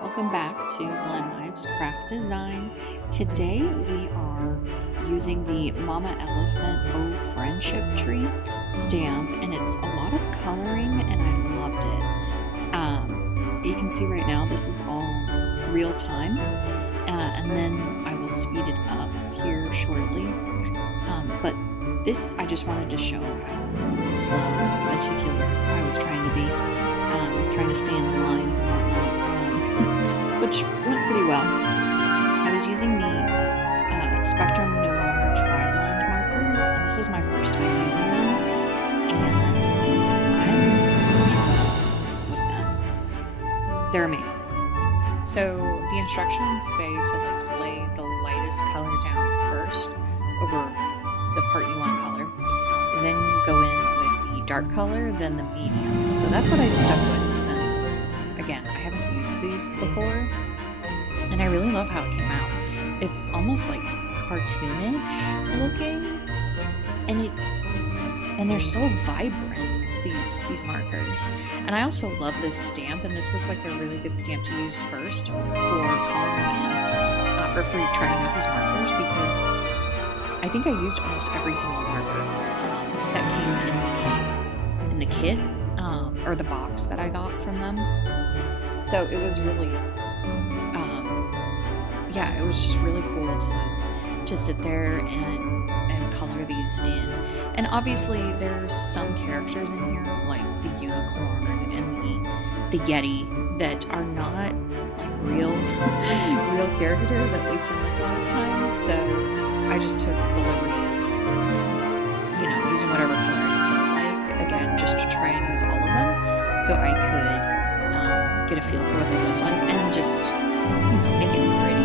welcome back to Glen Ives Craft Design. Today we are using the Mama Elephant O Friendship Tree stamp, and it's a lot of coloring and I loved it. You can see right now this is all real time, and then I will speed it up here shortly. But this, I just wanted to show how slow, meticulous I was trying to be, trying to stay in the lines and whatnot, which went pretty well. I was using the Spectrum Noir Tri-Blend markers, and this was my first time using them, and I'm in love with them. They're amazing. So the instructions say to lay the lightest color down first over the part you want to color, then go in with the dark color, then the medium. So that's what I stuck with, since again I haven't used these before, and I really love how it came out. It's almost like cartoonish looking, and they're so vibrant, these markers. And I also love this stamp, and this was like a really good stamp to use first for coloring in, or for trying out these markers, because I think I used almost every single marker that came in the kit, or the box that I got from them. So it was really, yeah, it was just really cool to sit there and color these in. And obviously there's some characters in here, like the unicorn and the Yeti, that are not like real real characters, at least in this lifetime. So I just took the liberty of, using whatever color I felt like, again, just to try and use all of them, so I could get a feel for what they look like, and just, make it pretty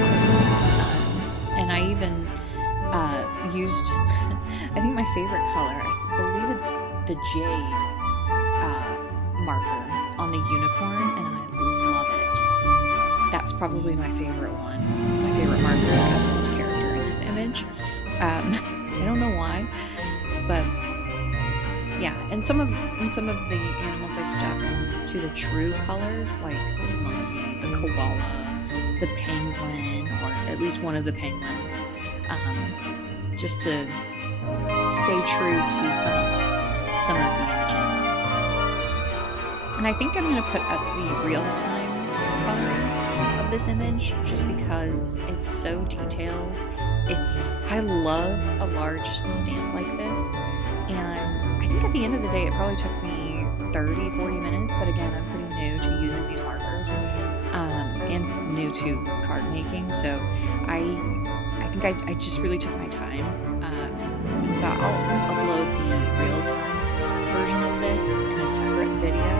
colorful. And I even used, I think my favorite color, I believe it's the jade marker on the unicorn, and I love it. That's probably my favorite one, my favorite marker as well as character in this image. I don't know why, but yeah. And some of the animals I stuck to the true colors, like this monkey, the koala, the penguin, or at least one of the penguins, just to stay true to some of the images. And I think I'm going to put up the real-time coloring of this image, just because it's so detailed. I love a large stamp like this, and I think at the end of the day it probably took me 30-40 minutes, but again, I'm pretty new to using these markers, and new to card making, so I think I just really took my time, and so I'll upload the real-time version of this in a separate video,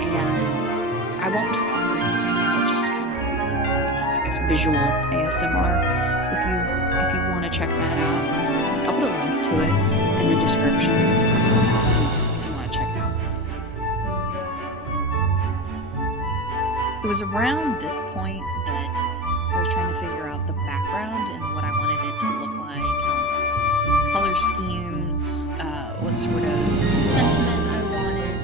and I won't talk or anything. It'll just kind of be, I guess, visual ASMR. If you want to check that out, I'll put a link to it in the description if you want to check it out. It was around this point that I was trying to figure out the background and what I wanted it to look like, and color schemes, what sort of sentiment I wanted,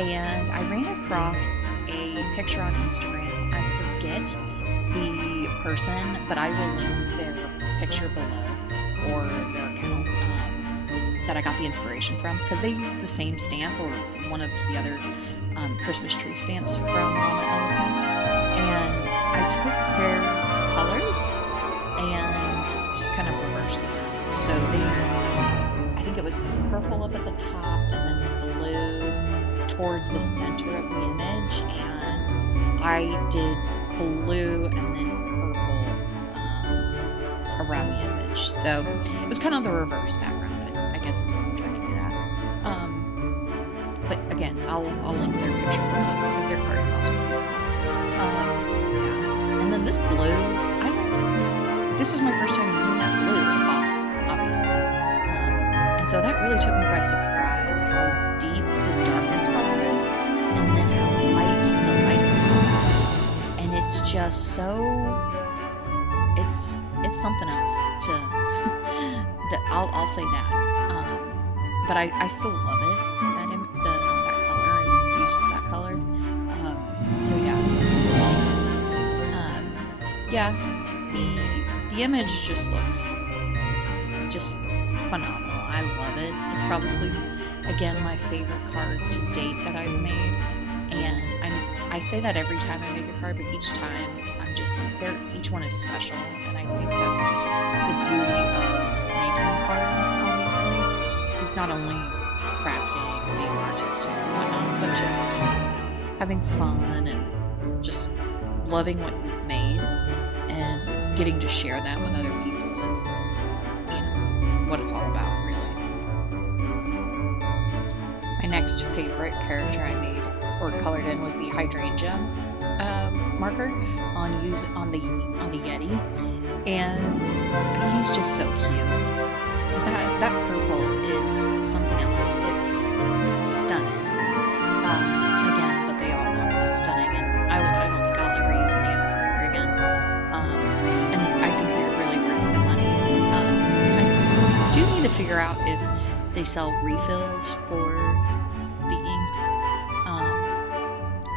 and I ran across a picture on Instagram. I forget the person, but I will link their picture below, or their account, that I got the inspiration from, because they used the same stamp, or one of the other Christmas tree stamps from Mama Elephant, and I took their colors and just kind of reversed them. So they used, I think it was purple up at the top, and then blue towards the center of the image, and I did blue and then purple around the image. So it was kind of the reverse background, I guess is what I'm trying to get at. But again, I'll link their picture below, because their card is also beautiful. Yeah. And then this blue, this was my first time using that blue, obviously. And so that really took me by surprise, how deep the darkest color is, and then how light the lightest color is. And it's just so, it's something else to, that I'll say that. But I still love it, that color, and used that color. So yeah. yeah, the image just looks just phenomenal. I love it. It's probably, again, my favorite card to date that I've made. And I say that every time I make a card, but each time I'm just like, each one is special. And I think that's the beauty of making cards, obviously, is not only crafting and being artistic and whatnot, but just having fun and just loving what you've made and getting to share that with other people is, what it's all about, really. My next favorite character I made or colored in was the hydrangea marker on the Yeti, and he's just so cute. That purple is something else. It's stunning. Again, but they all are stunning, and I don't think I'll ever use any other marker again. And I think they're really worth the money. I do need to figure out if they sell refills for the inks.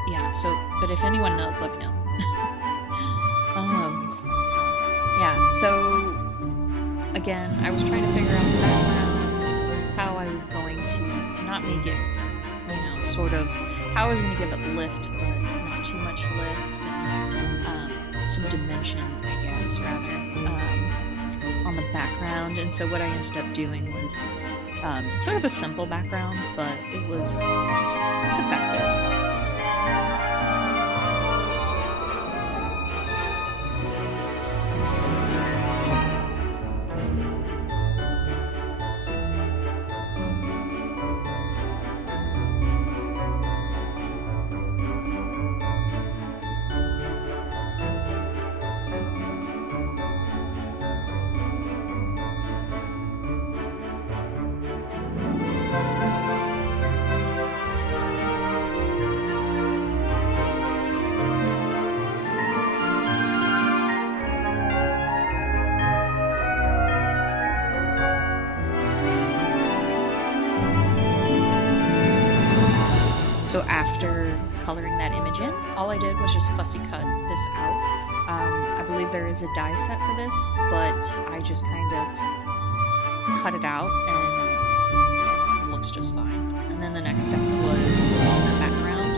Yeah, so, but if anyone knows, let me know. Yeah, so, again, I was trying to figure out the background, how I was going to not make it, sort of, how I was going to give it lift, but not too much lift, and some dimension, I guess, rather, on the background. And so what I ended up doing was sort of a simple background, but it's effective. So after coloring that image in, all I did was just fussy cut this out. I believe there is a die set for this, but I just kind of cut it out and it looks just fine. And then the next step was making that background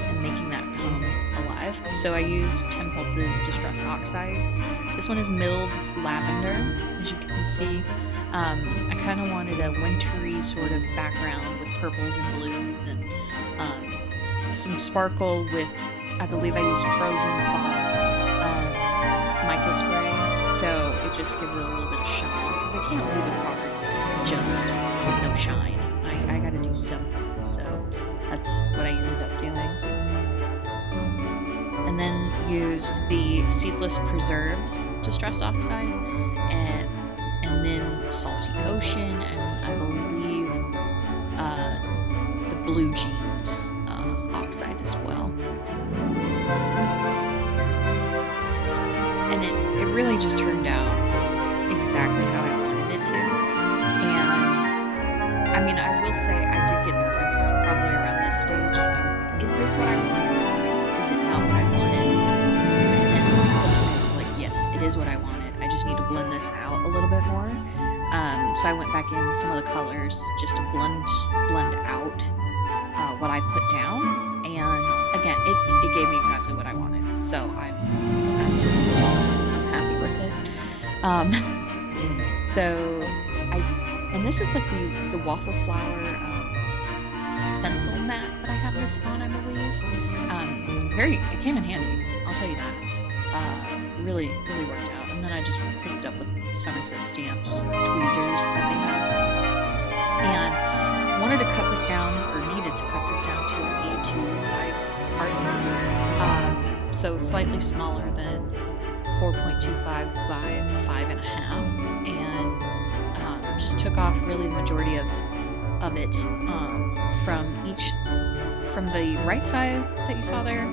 and making that come alive. So I used 10 Pulses Distress Oxides. This one is milled lavender, as you can see. I kind of wanted a wintry sort of background with purples and blues and some sparkle with, I believe I used Frozen Fog mica spray, so it just gives it a little bit of shine, because I can't leave a card just with no shine. I gotta do something, so that's what I ended up doing. And then used the Seedless Preserves Distress Oxide, and then Salty Ocean, and I believe the Blue Jeans oxide as well. And it really just turned out exactly how I wanted it to. And I mean, I will say I did get nervous probably around this stage. I was like, is this what I wanted? Is it not what I wanted? And then ultimately it's like, yes, it is what I wanted. I just need to blend this out a little bit more. So I went back in with some of the colors just to blend out what I put down, and again, it gave me exactly what I wanted. So I'm happy with it. So and this is like the waffle flower stencil mat that I have this on, I believe. It came in handy. I'll tell you that. Really worked out. And then I just picked up with Simon Says Stamps tweezers that they have, and wanted to cut this down, or needed to cut this down to an A2 size card frame. So slightly smaller than 4.25 by 5.5, and just took off really the majority of it from the right side that you saw there,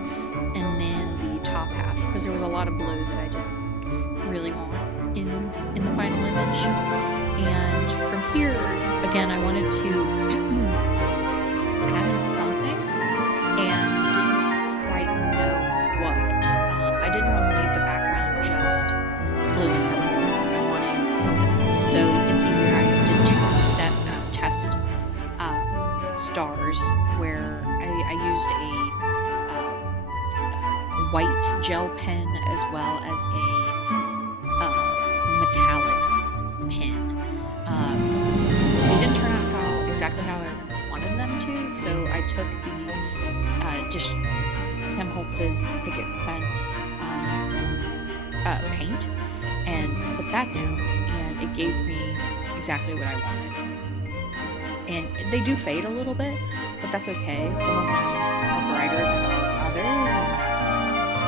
and then the top half, because there was a lot of blue that I didn't really want in the final image. And from here, again, I wanted to add something and didn't quite know what. I didn't want to leave the stars where I used a white gel pen as well as a metallic pen. They didn't turn out exactly how I wanted them to, so I took the just Tim Holtz's picket fence paint and put that down, and it gave me exactly what I wanted. And they do fade a little bit, but that's okay. Some of them are brighter than others, and that's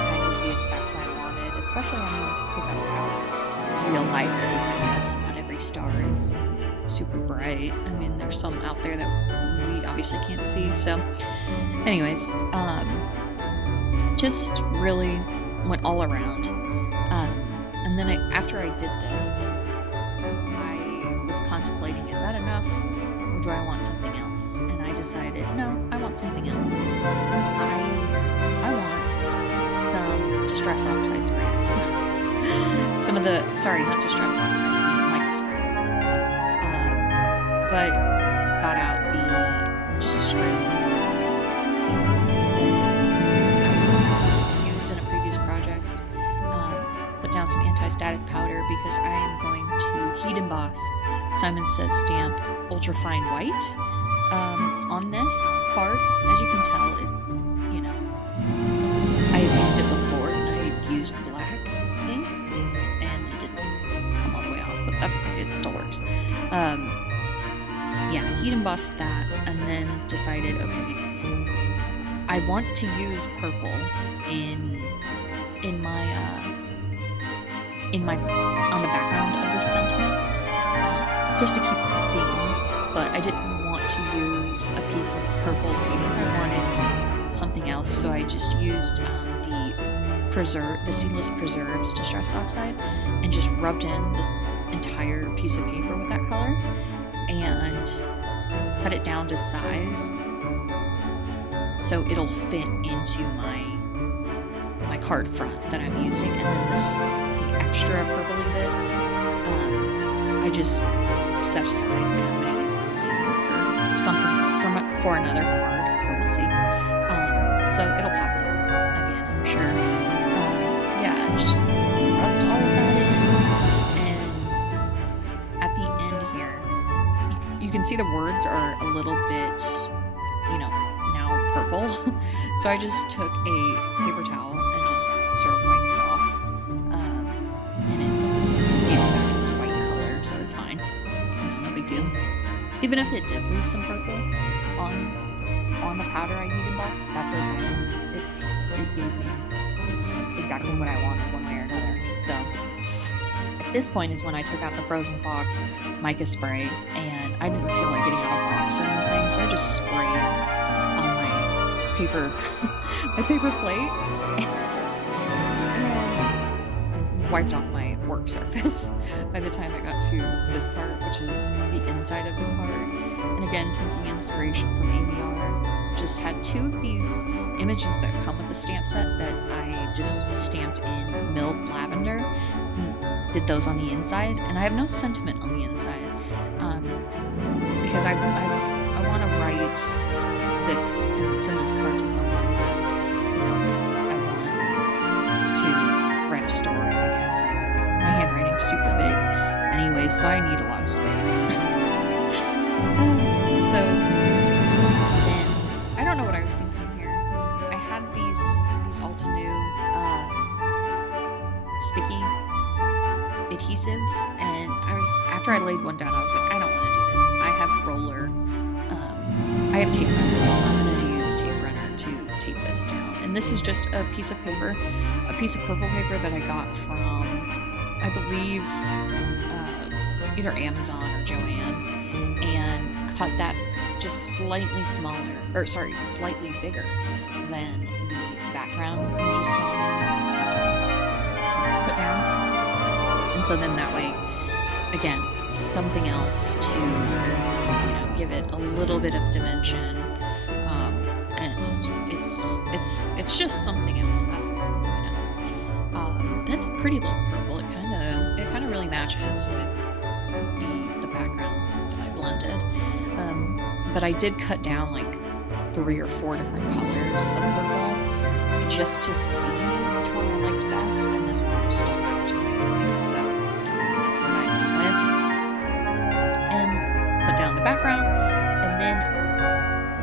kind of the effect I wanted, especially because that's how real life is, I guess. Not every star is super bright. I mean, there's some out there that we obviously can't see. So anyways, just really went all around. And then after I did this, I was contemplating, is that enough? Or do I want something else? And I decided, no, I want something else. I want some Distress Oxide sprays. Not Distress Oxide, the mica spray. But got out just a strip of I used in a previous project. Put down some anti-static powder because I am going to heat emboss Simon Says stamp Ultrafine White on this card. As you can tell, I had used it before, and I had used black ink, and it didn't come all the way off, but that's okay, it still works. Heat embossed that, and then decided, okay, I want to use purple in my on the background of this sentiment, just to keep the theme, but I didn't want to use a piece of purple paper. I wanted something else, so I just used the Seedless Preserves Distress Oxide and just rubbed in this entire piece of paper with that color and cut it down to size so it'll fit into my card front that I'm using, and then the extra purpley bits I just set aside, and I'm going to use them later for something for another card, so we'll see. So it'll pop up again, I'm sure. And just rubbed all of that in, and at the end here, you can see the words are a little bit, now purple. So I just took a paper towel and just sort of wiped it off, and it gave it back its white color, so it's fine. No big deal. Even if it did leave some purple on the powder I heat embossed, that's okay. It gave me exactly what I wanted one way or another. So at this point is when I took out the Frozen Fog mica spray, and I didn't feel like getting out a box or anything, so I just sprayed on my paper plate and wiped off my work surface by the time I got to this part, which is the inside of the card. And again, taking inspiration from ABR, just had two of these images that come with the stamp set that I just stamped in milled lavender, did those on the inside, and I have no sentiment on the inside, because I want to write this and send this card to someone that I want to write a story, I guess. My handwriting's super big anyway, so I need a lot of space. So then, I don't know what I was thinking here. I had these Altenew sticky adhesives, and after I laid one down, I was like, I don't want to do this. I have tape runner. I'm going to use tape runner to tape this down. And this is just a piece of paper, a piece of purple paper that I got from, I believe, either Amazon or Joann's, and cut that's just slightly bigger than the background you just saw put down. And so then that way, again, something else to, give it a little bit of dimension. And it's just something else, that's all, and it's a pretty little purple. It kind of really matches with the background that I blended. but I did cut down like 3 or 4 different colors of purple just to see which one I liked best, and this one stuck out to me. So that's what I went with, and put down the background, and then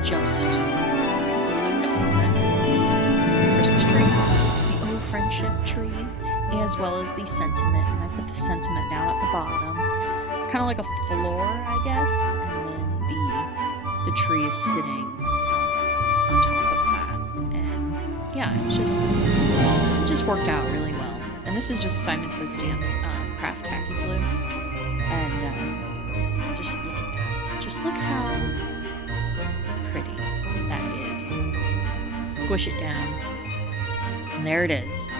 just glued on the Christmas tree, the old friendship tree, as well as the sentiment. And I put the sentiment down at the bottom, kind of like a floor, I guess, and then the tree is sitting on top of that. And yeah, it just worked out really well. And this is just Simon Says Stamp craft tacky glue, and just look at that. Just look how pretty that is. Squish it down, and there it is.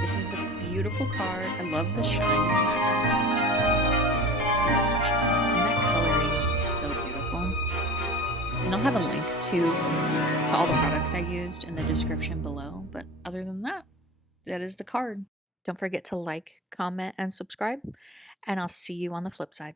This is the beautiful card. I love the shiny background. Just love some shine. And that coloring is so beautiful. And I'll have a link to all the products I used in the description below. But other than that, that is the card. Don't forget to like, comment, and subscribe. And I'll see you on the flip side.